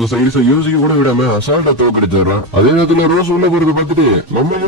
யோசிக்க கூட விடாம அசால்ட்டா தோக்கடிச்சிடறான். அதே நேரத்துல ரோஸ் உள்ள போறது பார்த்துட்டு நம்ம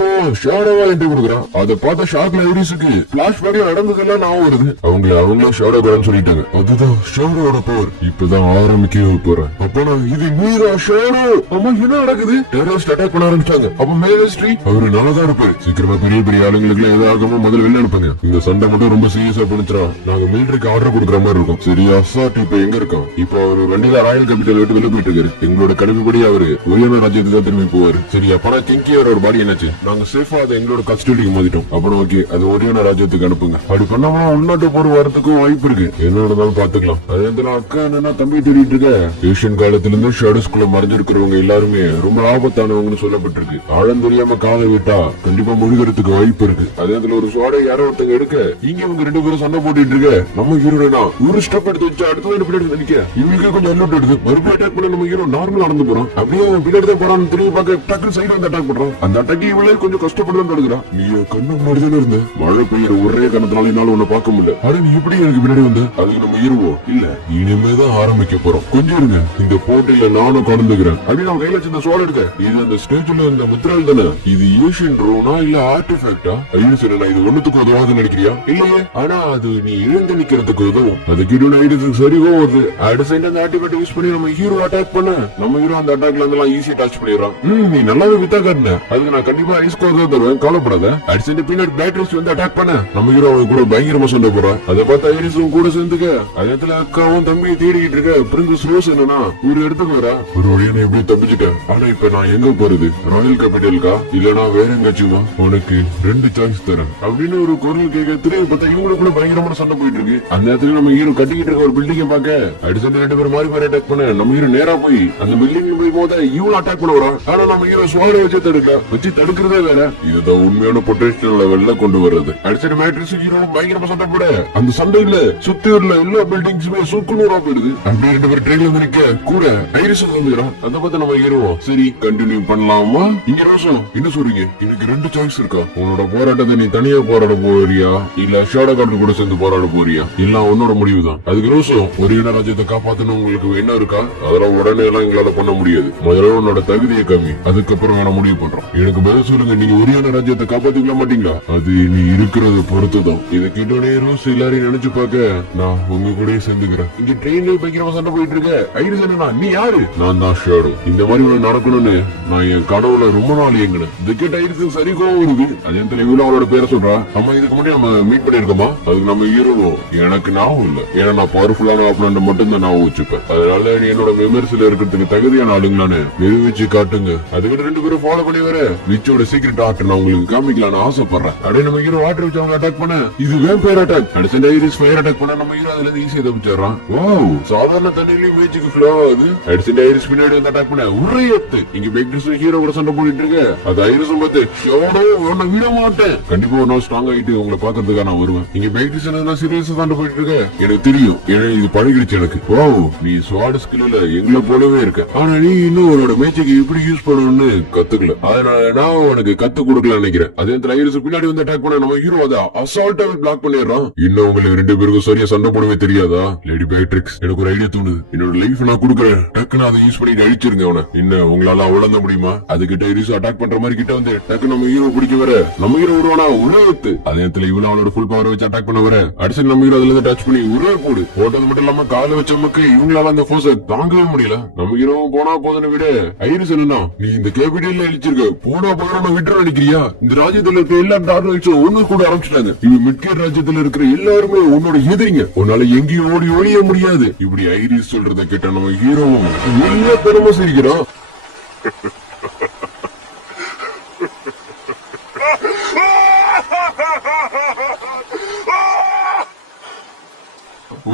ஷேடோவா என்ட்ரி கொடுக்குறான். அதை பார்த்த ஷாக்ல ஐரிஸுக்கு பிளாஷ்பேக் நடந்ததெல்லாம் நான் வருது. அவங்களும் ஷேடோ கூடன்னு சொல்லிட்டாங்க. அதுதான் ஷேடோட பவர் இப்பதான் ஆரம்பிக்க போறேன். அப்ப இது மீரா ஷேடோ. அம்மா என்ன நடக்குது? டெரரிஸ்ட் அட்டாக் பண்ண ஆரம்பிச்சாங்க. அப்ப மேஜஸ்ட்ரி அவரு நல்லதா இருப்பாரு. சீக்கிரமா பெரிய பெரிய ஆளுங்களுக்கு ஏதாவது முதல்ல வெளில அனுப்புங்க. இந்த சண்டை மட்டும் ரொம்ப சீரியஸா பண்ணிச்சிடும். நாங்க மிலிட்டரிக்கு ஆர்டர் கொடுக்குற மாதிரி இருக்கும். சரி அசாட் இப்ப எங்க இருக்கோம்? இப்போ அவரு வண்டியில ராயல் கேபிட்டல் விட்டு வெளில போயிட்டு இருக்காரு. எங்களோட கணிப்புப்படி அவரு ஒரியானா ராஜ்யத்துக்கு தான் திரும்பி போவாரு. சரி அப்பனா கிங்கியோட பாடி என்னாச்சு? நாங்க சேஃபா அதை எங்களோட கஸ்டடிக்கு மாத்திட்டோம். அப்புறம் ஓகே அது ஒரியானா ராஜ்யத்துக்கு அனுப்புங்க. அப்படி பண்ணாம உள்நாட்டு போர் வரதுக்கும் வாய்ப்பு இருக்கு. என்ன நடந்தாலும் பாத்துக்கலாம். அதே அக்கா என்னன்னா தம்பி தேடிட்டு இருக்க. ஏஷியன் காலத்துல இருந்து ஷேடோஸ்குள்ள மறைஞ்சிருக்கிறவங்க எல்லாருமே ரொம்ப ஆபத்தானவங்கன்னு சொல்லப்பட்டிருக்கு. ஆழம் தெரியாம காலை விட்டா கண்டிப்பா முழுகிறதுக்கு வாய்ப்பு இருக்கு. அதே ஒரு சோடை யாரோ ஒருத்தங்க எடுக்க இங்க இவங்க ரெண்டு பேரும் சண்டை போட்டுட்டு இருக்க. நம்ம ஹீரோனா ஒரு ஸ்டெப் எடுத்து வச்சு அடுத்தது பின்னாடி நிக்க இவங்களுக்கு கொஞ்சம் அலர்ட் எடுத்து மறுபடியும் அட்டாக் பண்ண நம்ம ஹீரோ நார்மல் நடந்து போறோம். அப்படியே பின்னாடி தான் போறான்னு திரும்பி பார்க்க டக்கு சைடு வந்து அட்டாக் பண்றான். அந்த அட்டாக் இவளே கொஞ்சம் கஷ்டப்பட்டு தடுக்கிறான். நீ கண்ணு முன்னாடிதான் இருந்த மழை பெய்யற ஒரே கணத்தினால என்னால உன்னை பார்க்க முடியல. ஆனா நீ எப்படி எனக்கு பின்னாடி வந்த? அதுக்கு நம்ம ஹீரோவோ இல்ல இனிமேதான் ஆரம்பிக்க போறோம். கொஞ்சம் இருங்க இந்த போட்டியில நானும் கலந்துக்கிறேன் அப்படின்னு நம்ம கையில வச்சு சோழ எடுக்க. இது அந்த ஸ்டேஜ்ல இந்த முத்திரால் தானே? இது ஏஷியன் ட்ரோனா இல்ல ஆர்டிஃபேக்டா? ஐயோ சரி நான் இது ஒண்ணுத்துக்கு உதவாது நினைக்கிறியா? இல்லையே ஆனா அது நீ எழுந்து நிக்கிறதுக்கு உதவும். அது கிட்ட ஐடியத்துக்கு சரிவோ வருது. அடுத்த சைடு அந்த ஆர்டிஃபேக்ட் யூஸ் பண்ணி நம்ம ஹீரோ அட்டாக் பண்ண நம்ம ஹீரோ அந்த அட்டாக்ல இருந்து ஈஸியா டச் பண்ணிடுறான். நீ நல்லாவே வித்தா காட்டின. அதுக்கு நான் கண்டிப்பா ஐஸ் கோர் தான் தருவேன். கவலைப்படாத. அடுத்த சைடு பின்னாடி பேட்டரிஸ் வந்து அட்டாக் பண்ண நம்ம ஹீரோ அவன் கூட பயங்கரமா சண்டை போறான். அதை பார்த்து ஐரிஸும் கூட சேர்ந்துக்க. அதே அக்காவும் தம்பியை தேடிக்கிட்டு இருக்க. பிரின்சஸ் ரோஸ் என்னன்னா ஒரு இடத்துக்கு வரா. ஒரு வழியா நான் எப்படி தப்பிச்சுட்டேன். ஆனா இப்ப நான் எங்க போறது? ராயல் கேபிட்டலுக்கா இல்லனா வேற எங்காச்சுமா? உனக்கு ரெண்டு சாய்ஸ் தரேன் அப்படின்னு ஒரு குரல் கேட்க திரும்பி பார்த்தா இவங்களுக்குள்ள பயங்கரமான சண்டை போயிட்டு இருக்கு. அந்த இடத்துல நம்ம ஹீரோ கட்டிக்கிட்டு இருக்க ஒரு பில்டிங்க பாக்க அடுத்த ரெண்டு பேரும் மாறி அட்டாக் பண்ண நம்ம ஹீரோ நேரா போய் அந்த பில்டிங் போய் போத இவங்க அட்டாக் பண்ண வரான். ஆனா நம்ம ஹீரோ சுவாட வச்சு தடுக்கிறதே வேற. இதுதான் உண்மையான பொட்டன்ஷியல் லெவல்ல கொண்டு வர்றது. அடுத்த மேட்ரிக்ஸ் ஹீரோ பயங்கரமா சண்டை போட அந்த சண்டையில சுத்தி உள்ள எல்லா பில்டிங்ஸுமே சுக்குநூறா போயிடுது. அப்படியே ரெண்டு பேர் ட்ரெயின்ல வந்து நிக்க கூட ஐரிஸ் வந்துடுறான். அதை பார்த்து நம்ம ஹீரோ சரி கண்டினியூ பண்ணலாமா? இங்க ரோசம் என்ன சொல்றீங்க? எனக்கு ரெண்டு சாய்ஸ் இருக்கா. உன்னோட போராட்டத்தை நீ தனியா போராட போறியா இல்ல ஷேடோ கார்டு கூட சேர்ந்து போராட போறியா? இல்ல உன்னோட முடிவுதான். அதுக்கு ரோசம் ஒரு இன ராஜ்யத்தை காப்பாத்தணும் உங்களுக்கு என்ன இருக்கா? அதெல்லாம் உடனே எல்லாம் எங்களால பண்ண முடியாது. முதல்ல உன்னோட தகுதியை கம்மி, அதுக்கப்புறம் வேணா முடிவு பண்றோம். எனக்கு பதில் சொல்லுங்க. நீங்க ஒரு இன ராஜ்யத்தை காப்பாத்திக்க மாட்டீங்களா? அது நீ இருக்கிறத பொறுத்துதான். இதை கேட்டோடனே ரோஸ் எல்லாரையும் நினைச்சு பார்க்க நான் உங்க கூட சேர்ந்துக்கிறேன். இங்க ட்ரெயின்ல பயங்கரமா சண்டை போயிட்டு இருக்க. ஐரிஸ் என்னன்னா நீ யாரு? நான் தான் ஷேடோ. இந்த மாதிரி ஒண்ணு நடக்கணும்னு நான் என் கடவுளை ரொம்ப நாள் இயங்கினேன். இது கேட்ட ஐரிஸ் சரி கோவம் வருது. அதே இவ்வளவு அவளோட பேரை சொல்றா. நம்ம இதுக்கு முன்னாடி நம்ம மீட் பண்ணிருக்கோமா? அதுக்கு நம்ம ஹீரோவோ எனக்கு ஞாபகம் இல்ல. ஏன்னா நான் பவர்ஃபுல்லான ஆப்னண்ட் மட்டும் தான் ஞாபகம் வச்சுப்பேன். அதனால நீ என்னோட மெமரிஸ்ல இருக்கிறதுக்கு தகுதியான ஆளுங்களான்னு நிரூபிச்சு காட்டுங்க. அதுக்கிட்ட ரெண்டு பேரும் ஃபாலோ பண்ணி வர விச்சோட சீக்ரெட் ஆர்ட் நான் உங்களுக்கு காமிக்கலான்னு ஆசைப்படுறேன். அப்படியே நம்ம ஹீரோ வாட்டர் வச்சு அவங்க அட்டாக் பண்ண இது வேம்பயர் அட்டாக். அடுத்த ஐரிஸ் ஃபயர் அட்டாக் பண்ண நம்ம ஹீரோ அதுல இருந்து ஈஸியா தப்பிச்சிடறான். வாவ் சாதாரண தண்ணியிலேயே மேஜிக் ஃப்ளோ ஆகுது. அடுத்த ஐரிஸ் பின்னாடி வந்து அட்டாக் பண்ண உரையத்து இங்க பேக்ரிஸ் ஹீரோ கூட சண்டை போட்டுட்டு இருக்கு. அது ஐரிஸும் பார்த்து எவ்வளோ உன்னை விட மாட்டேன். கண்டிப்பா ஒரு நாள் ஸ்ட்ராங் ஆகிட்டு உங்களை பாக்கிறதுக்காக நான் வருவேன். இங்க பேக்ரிஸ் என்ன சீரியஸா சண்டை போயிட்டு இருக்க. எனக்கு தெரியும். ஏன்னா இது பழகிடுச்சு எனக்கு. வாவ் நீ ஸ்வாட் ஸ்கில்ல எங்களை போலவே இருக்க. ஆனா நீ இன்னும் உன்னோட மேஜிக் எப்படி யூஸ் பண்ணணும்னு கத்துக்கல. அதனால நான் உனக்கு கத்து கொடுக்கல நினைக்கிறேன். அதே ஐரிஸ் பின்னாடி வந்து அட்டாக் பண்ண நம்ம ஹீரோ அதை அசால்ட்டாவே பிளாக் பண்ணிடுறான். இன்னும் உங்களுக்கு ரெண்டு பேருக்கும் சரியா சண்டை போடவே தெரியாதா? லேடி பேட்ரிக்ஸ் எனக்கு ஒரு ஐடியா தோணுது. என்னோட லைஃப் நான் கொடுக்குறேன். டக்குன்னு அதை யூஸ் பண்ணிட்டு அழிச்சிருங்க அவனை. இன்னும் உங்களால அவ்வளவு முடியுமா? அது கிட்ட ஐரிஸ் அட்டாக் பண்ற மாதிரி கிட்ட வந்து டக்கு நம்ம ஹீரோ பிடிக்க வர நம்ம ஹீரோ வருவானா உருவத்து. அதே இடத்துல இவன் அவனோட ஃபுல் பவர் வச்சு அட்டாக் பண்ண வர அடுத்து நம்ம ஹீரோ அதுல இருந்து டச் பண்ணி உருவ போடு போட்டது மட்டும் இல்லாம கால வச்ச மக்கள் இவங்களால அந்த போர்ஸை தாங்கவே முடியல. நம்ம ஹீரோ போனா போதுன்னு விட ஐரிஸ் என்னன்னா நீ இந்த கேபிட்டல்ல அழிச்சிருக்க போனா போதும் விட்டு நினைக்கிறியா? இந்த ராஜ்யத்துல இருக்க எல்லா டார்க்கும் ஒண்ணு கூட ஆரம்பிச்சிட்டாங்க. இவ மிட்கேட் ராஜ்யத்துல இருக்கிற எல்லாருமே உன்னோட எதிரிங்க. உன்னால எங்கேயும் ஒழிய முடியாது. இப்படி ஐரிஸ் சொல்றத கேட்ட நம்ம ஹீரோவும் எல்லா தினமும் சிரிக்கிறான்.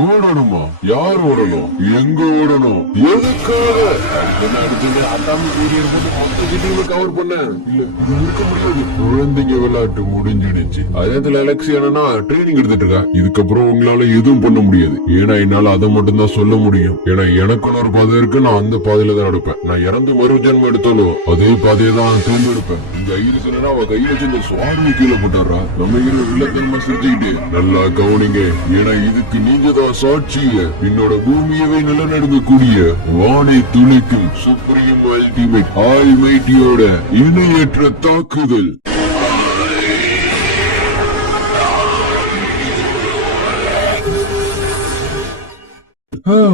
ஓடணுமா? யார் ஓடணும்? எங்க ஓடணும்? எதுக்காக? கவர் பண்ண இல்ல இருக்க முடியாது. குழந்தைங்க விளையாட்டு முடிஞ்சிடுச்சு. அதே அலெக்சி என்னன்னா ட்ரைனிங் எடுத்துட்டு இருக்கா. இதுக்கப்புறம் உங்களால எதுவும் பண்ண முடியாது. ஏன்னா என்னால அதை மட்டும் தான் சொல்ல முடியும். ஏன்னா எனக்குன்னு ஒரு பாதை இருக்கு. நான் அந்த பாதையில தான் எடுப்பேன். நான் இறந்து மறு ஜென்மம் எடுத்தாலும் அதே பாதையை தான் தேர்ந்தெடுப்பேன். இந்த ஐரிஸ் என்னன்னா அவ கையில வச்சு இந்த சுவாமி கீழே போட்டாரா. நம்ம வில்லத்தனமா சிரிச்சுக்கிட்டு நல்லா கவனிங்க. ஏன்னா இதுக்கு நீங்க இதுதான் சாட்சி. என்னோட பூமியவே நிலநடுங்கக்கூடிய வானை துளைக்கும் சுப்ரீம் அல்டிமேட் ஆல்மைட்டியோட இணையற்ற தாக்குதல்.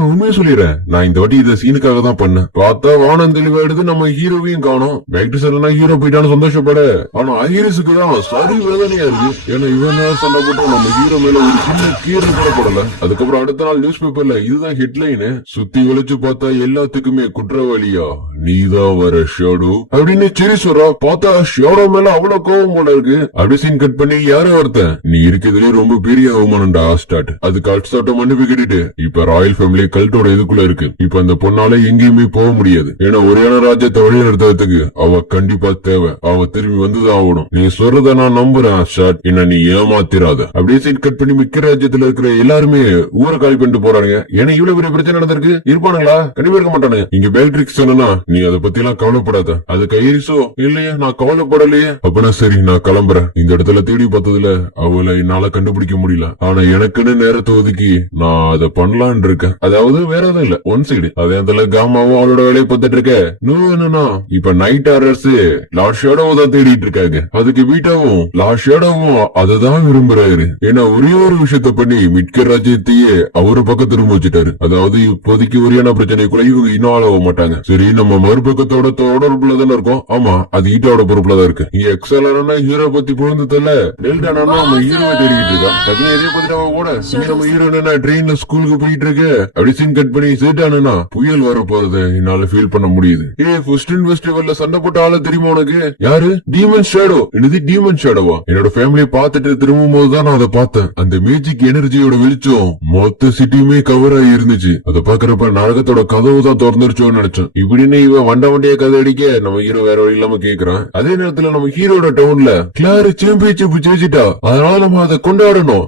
உண்மையை சொல்லிடுறேன், நான் இந்த வாட்டி இதை சீனுக்காக தான் பண்ணேன். பார்த்தா வானம் தெளிவா எடுத்து நம்ம ஹீரோவையும் காணோம். மேக்டிஸ் எல்லாம் ஹீரோ போயிட்டான்னு சந்தோஷப்பட, ஆனா ஐரிஸுக்கு தான் சரி வேதனையா இருக்கு. ஏன்னா இவன் சண்டை போட்டு நம்ம ஹீரோ மேல ஒரு சின்ன கீரை கூட போடல. அதுக்கப்புறம் அடுத்த நாள் நியூஸ் பேப்பர்ல இதுதான் ஹெட்லைன். சுத்தி வளைச்சு பார்த்தா எல்லாத்துக்குமே குற்றவாளியா நீதான் வர ஷேடோ அப்படின்னு சரி சொல்றா. பார்த்தா ஷேடோ மேல அவ்வளவு கோவம் போல இருக்கு. அப்படி சீன் கட் பண்ணி யாரும் ஒருத்தன், நீ இருக்கிறதுலே ரொம்ப பெரிய அவமானம்டா ஸ்டார்ட். அதுக்கு அடுத்த மன்னிப்பு கேட்டுட்டு இப்ப ராயல் ஃபேமிலி கல்ட்டோட இதுக்குள்ள இருக்கு. இப்ப அந்த பொண்ணால எங்கேயுமே போக முடியாது. ஏன்னா ஒரேயான ராஜ்யத்தை வழி நடத்துறதுக்கு அவ கண்டிப்பா தேவை. அவ திரும்பி வந்துதான் ஆகணும். நீ சொல்றத நான் நம்புறேன் ஷாட், என்ன நீ ஏமாத்திராத. அப்படியே சீட் கட் பண்ணி மிக்க ராஜ்யத்துல இருக்கிற எல்லாருமே ஊரை காலி பண்ணிட்டு போறாங்க. ஏன்னா இவ்வளவு பெரிய பிரச்சனை நடந்திருக்கு. இருப்பானுங்களா? கண்டிப்பா இருக்க மாட்டானுங்க. இங்க பேட்ரிக்ஸ் சொன்னா நீ அதை பத்தி எல்லாம் கவலைப்படாத. அது கைரிசோ இல்லையா? நான் கவலைப்படலையே. அப்பனா சரி, நான் கிளம்புறேன். இந்த இடத்துல தேடி பார்த்ததுல அவளை என்னால கண்டுபிடிக்க முடியல. ஆனா எனக்குன்னு நேரத்தை ஒதுக்கி நான் அதை பண்ணலான் இருக்கேன். அதாவது வேற எதுவும் இல்ல, ஒன் சைடு. அதே இடத்துல காமாவும் அவளோட வேலையை பார்த்துட்டு இருக்க. என்னன்னா இப்ப நைட் ஆர்டர்ஸ் லார்ட் ஷேடோவை தான் தேடிட்டு இருக்காங்க. அதுக்கு வீட்டாவும் லார்ட் ஷேடோவும் அததான் விரும்புறாரு. ஏன்னா ஒரே ஒரு விஷயத்த பண்ணி மிக்க ராஜ்யத்தையே அவரு பக்கம் திரும்ப வச்சுட்டாரு. அதாவது இப்போதைக்கு ஒரேயான பிரச்சனைக்குள்ள இவங்க இன்னும் ஆள மாட்டாங்க. சரி, நம்ம மறுபக்கத்தோட தொடர்புல தானே இருக்கோம். ஆமா, அது ஈட்டாவோட பொறுப்புல தான் இருக்கு. இங்க எக்ஸலானா ஹீரோ பத்தி புரிந்து தெரியல. டெல்டானா நம்ம ஹீரோவை தேடிக்கிட்டு இருக்கா. டக்குனு பத்தி ஓட நம்ம ஹீரோ ட்ரெயின்ல ஸ்கூலுக்கு போயிட்டு இருக்கு. அப்படி சீன் கட் பண்ணி சேட்டானா புயல் வர போறது என்னால ஃபீல் பண்ண முடியுது. ஃபெஸ்டிவல்ல சண்டை போட்ட ஆள தெரியுமா உனக்கு? யாரு? Demon shadow. என்னது டீமன் ஷேடோவா? என்னோட ஃபேமிலியை பார்த்துட்டு திரும்பும் போதுதான் நான் அதை பார்த்தேன். அந்த மேஜிக் எனர்ஜியோட வெளிச்சம் மொத்த சிட்டியுமே கவர் ஆகி இருந்துச்சு. அதை பாக்குறப்ப நரகத்தோட கதவு தான் திறந்துருச்சோன்னு நினைச்சேன். இப்படின்னு இவன் வண்டிய கதை அடிக்க நம்ம ஹீரோ வேற வழி இல்லாம கேக்குறான். அதே நேரத்துல நம்ம ஹீரோட டவுன்ல கிளாரு சாம்பியன்ஷிப் ஜெயிச்சிட்டா. அதனால நம்ம அதை கொண்டாடலாம்.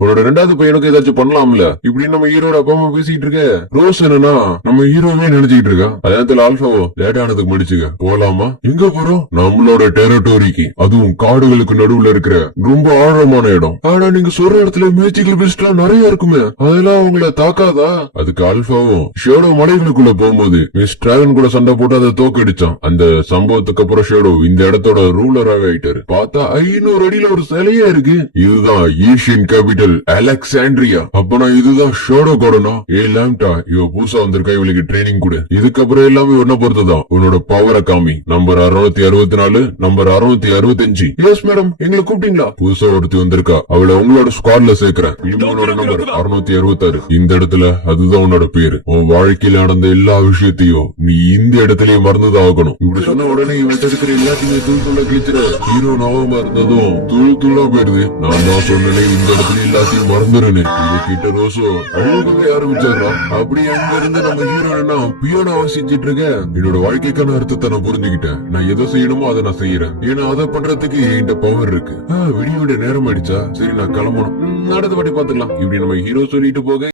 உன்னோட ரெண்டாவது பையனுக்கு ஏதாச்சும் பண்ணலாம்ல. இப்படி நம்ம ஹீரோட அப்பா அம்மா பேசிட்டு இருக்க. ரோஸ் என்னன்னா நம்ம ஹீரோவே நினைச்சுக்கிட்டு இருக்கா. அதே நேரத்துல ஆல்பாவோ லேட் ஆனதுக்கு முடிச்சுக்க போலாமா? எங்க போறோம்? நம்மளோட டெரிட்டோரிக்கு. அதுவும் காடுகளுக்கு நடுவுல இருக்கிற ரொம்ப ஆழமான இடம். ஆனா நீங்க சொல்ற இடத்துல மேஜிக்கல் பெஸ்ட் எல்லாம் நிறைய இருக்குமே, அதெல்லாம் அவங்கள தாக்காதா? அதுக்கு ஆல்பாவும் ஷேடோ மலைகளுக்குள்ள போகும்போது மிஸ் டிராகன் கூட சண்டை போட்டு அதை தோக்கடிச்சான். அந்த சம்பவத்துக்கு அப்புறம் ஷேடோ இந்த இடத்தோட ரூலராகவே ஆயிட்டாரு. பார்த்தா 500 அடியில ஒரு சிலையே இருக்கு. இதுதான் ஏசியன் கேபிட்டல் அலெக்சாண்ட்ரியா. அப்பனா இதுதான் ஷேடோ கோடனா? ஏ லாம்டா, இவ புதுசா வந்திருக்கா, இவளுக்கு ட்ரைனிங் கொடு. இதுக்கப்புறம் எல்லாமே ஒன்ன பொறுத்துதான். உன்னோட பவரை காமி. Number 664, number 665. எஸ் மேடம், எங்களை கூப்பிட்டீங்களா? புதுசா ஒருத்தி வந்திருக்கா, அவளை உங்களோட ஸ்குவாட்ல சேர்க்கிறேன். உன்னோட நம்பர் 666. இந்த இடத்துல அதுதான் உன்னோட பேரு. உன் வாழ்க்கையில நடந்த எல்லா விஷயத்தையும் நீ இந்த இடத்துலயே மறந்துதான் ஆகணும். இப்படி சொன்ன உடனே இவன் இருக்கிற எல்லாத்தையுமே தூள் கிழிச்சிட. ஹீரோ நவமா இருந்ததும் தூளா போயிருது. நான் தான் சொன்னேன் இந்த இடத்துல எல்லாத்தையும் மறந்துருன்னு. கிட்ட ரோசோ அழுகவே ஆரம்பிச்சிடறான். அப்படி அங்க இருந்து நம்ம ஹீரோனா பியானோ வாசிச்சிட்டு இருக்க. என்னோட வாழ்க்கைக்கான அர்த்தத்தை நான் புரிஞ்சுக்கிட்டேன். நான் எதை செய்யணுமோ அதை நான் செய்யறேன். ஏன்னா அதை பண்றதுக்கு என்கிட்ட பவர் இருக்கு. விடிய நேரம் ஆயிடுச்சா? சரி, நான் கிளம்பணும். நடந்த படி பாத்துக்கலாம். இப்படி நம்ம ஹீரோ சொல்லிட்டு போக